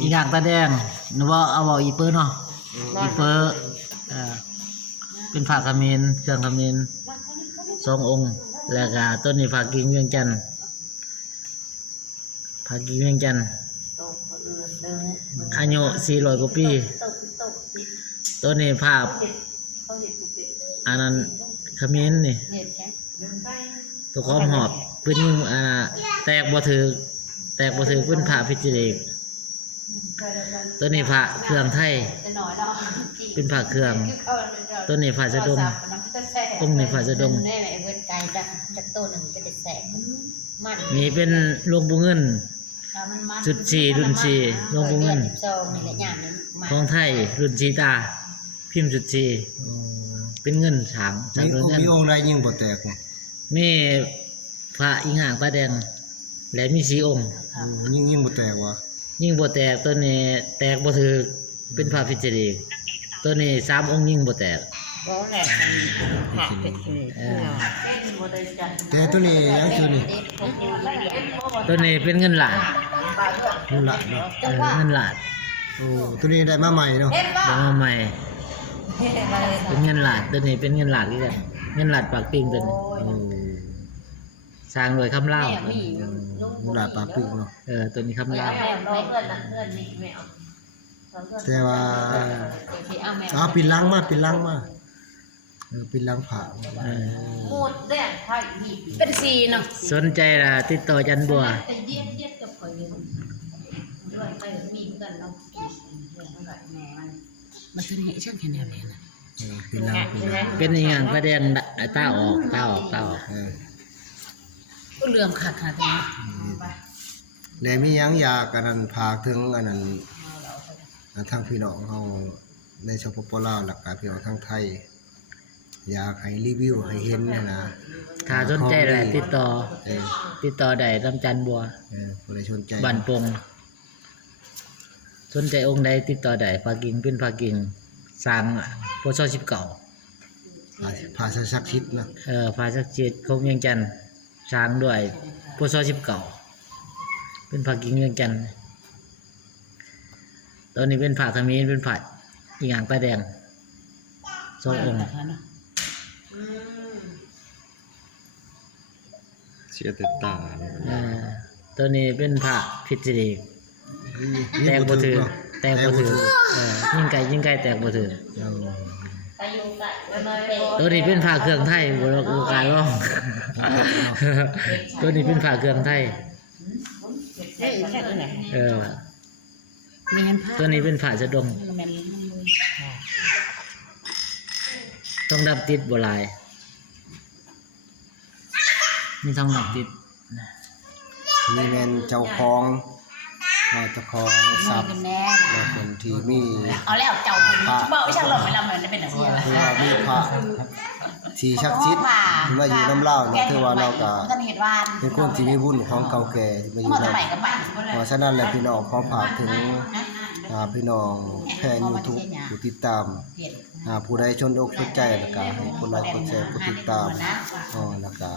อีกอย่างตาแดงนึกว่าเอาบอกอีเปอร์เนาะอีเปอร์เป็นผักขมิ้นเครื่องขมิ้น2 องค์แล้วก็ต้นนี้ผักกิ่งเวียงจันทร์ผักกิ่งเวียงจันทร์อายุ400 กว่าปีต้นนี้ผักอันนั้นขมิ้นนี่ตัวคอมหอบพื้นยิ่งแตกบ่ถือพื้นผ่าพิจิตรตัวนี้ผ่าเครื่องไทยเป็นผ่าเครื่องตัวนี้ผ่าสะดมองค์นี้ผ่าสะดมนี่เป็นหลวงปู่เงินจุด4รุ่น4หลวงปู่เงินของไทยรุ่น4ตาพิมพ์จุด4เป็นเงินฉางจากเงินมีองค์ใดยิ่งบ่แตกมีพระอิงห่างพระแดงและมี4 องค์ยิ่งบ่แตกวะยิ่งบ่แตกตัวนี้แตกบ่ถือเป็นพระพิจิตรตัวนี้3 องค์ยิ่งบ่แตกแต่ตัวนี้ยังตัวนี้เป็นเงินหลาดเนาะเงินหลาดโอ้ตัวนี้ได้มาใหม่เนาะได้มาใหม่เป็นเงินหลาดตัวนี้เป็นเงินหลาดนี่แหละเงินหลาดปากปิงตัวนี้สร้างโดยคำเล่าหลาดปากปิงเนาะตัวนี้คำเล่าแต่ว่าปิดล้างมาปิดล้างผ่าเป็นสีเนาะสนใจล่ะติดต่อจันบัวมันจะเห็นช่างแค่ไหนเลยนะเป็นอย่างประเด็นตาออกก็เลื่อมขาดนี้แล้วมียังอยากกันนั้นพาถึงอันนั้นทางพี่น้องเฮาในสปปลาวหลักพี่น้องทางไทยอยากให้รีวิวให้เห็นนะถ้าสนใจอะไรติดต่อได้ลำจันบัวผู้ใดสนใจบ้านปงสนใจองค์ใดติดต่อได้พากิ่งเป็นพากิ่งสร้างพศ19พาศักดิ์สิทธิ์นะพาศักดิ์สิทธิ์ของเวียงจันทร์สร้างด้วยพศ19เป็นพากิ่งเวียงจันทร์ตอนนี้เป็นผักขมิ้นเป็นผัดอีกอย่างปลาแดง2 องค์เสียแต่ตาตัวนี้เป็นผักพิจิตรแตกบ่ถือยิ่งไก่แตกบ่ถือตัวนี้เป็นผักเครื่องไทยบ่กล้าลองตัวนี้เป็นผักเครื่องไทยตัวนี้เป็นผ่าสะดมต้องดับติดโบราณมีทองดับติดมีแมนเจ้าของทรัพย์และคนที่มีเอาแล้วเจ้าบอกช่างหลอกไม่ลำเหมือนเป็นอะไรที่ว่ามีพระที่ชักชิดมาอยู่น้ำเล่าเนี่ยถือว่าเราก็เป็นคนที่มีบุญของเก่าแก่มาอยู่น้ำเพราะฉะนั้นแหละพี่น้องขอฝากถึงพี่น้องแฟน YouTube ผู้ติดตามผู้ใดชนอกชนใจแล้วก็ให้คนไลค์คนแชร์ผู้ติดตามแล้วก็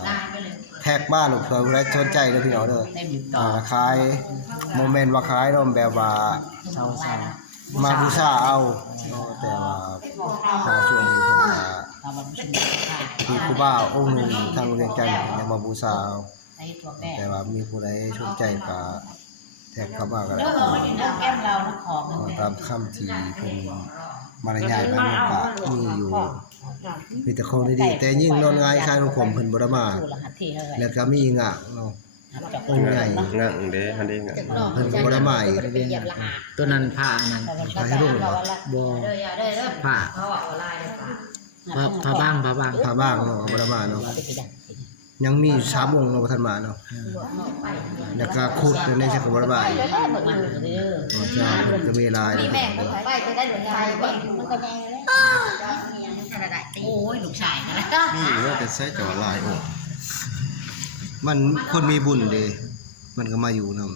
แท็กบ้านหรือเพื่อผู้ใดสนใจเด้อพี่น้องเด้อขายโมเมนต์ว่าขายเนาะแบบว่ามาบูชาเอาแต่ว่าช่วงนี้เพิ่นมีครูบาองค์หนึ่งทางเวียงจันทร์ยังมาบูชาแต่ว่ามีผู้ใดสนใจก็แท็กเข้ามาก็ได้ตามคำที่เพิ่นมารยาทมันก็มีอยู่มีแต่ของดีๆแต่ยิ่งนอนง่ายคลายของผมเพิ่นบ่ได้มาแล้วก็มีงะเนาะองค์ใหญ่งะเด้อันนี้งะเพิ่นบ่ได้มาอีกตัวนั้นผ้านั้นผ้าให้รุ่งบ่ผ้าบ้างเนาะบ่ได้มาเนาะยังมี3 องค์เนาะบ่ทันมาเนาะแล้วก็ขุดในสักบ่ได้มาอีกก็มีลายโอ้ยลูกชายนะนี่ว่าจะใช้จอลายโอ้มันคนมีบุญเด้มันก็มาอยู่นำ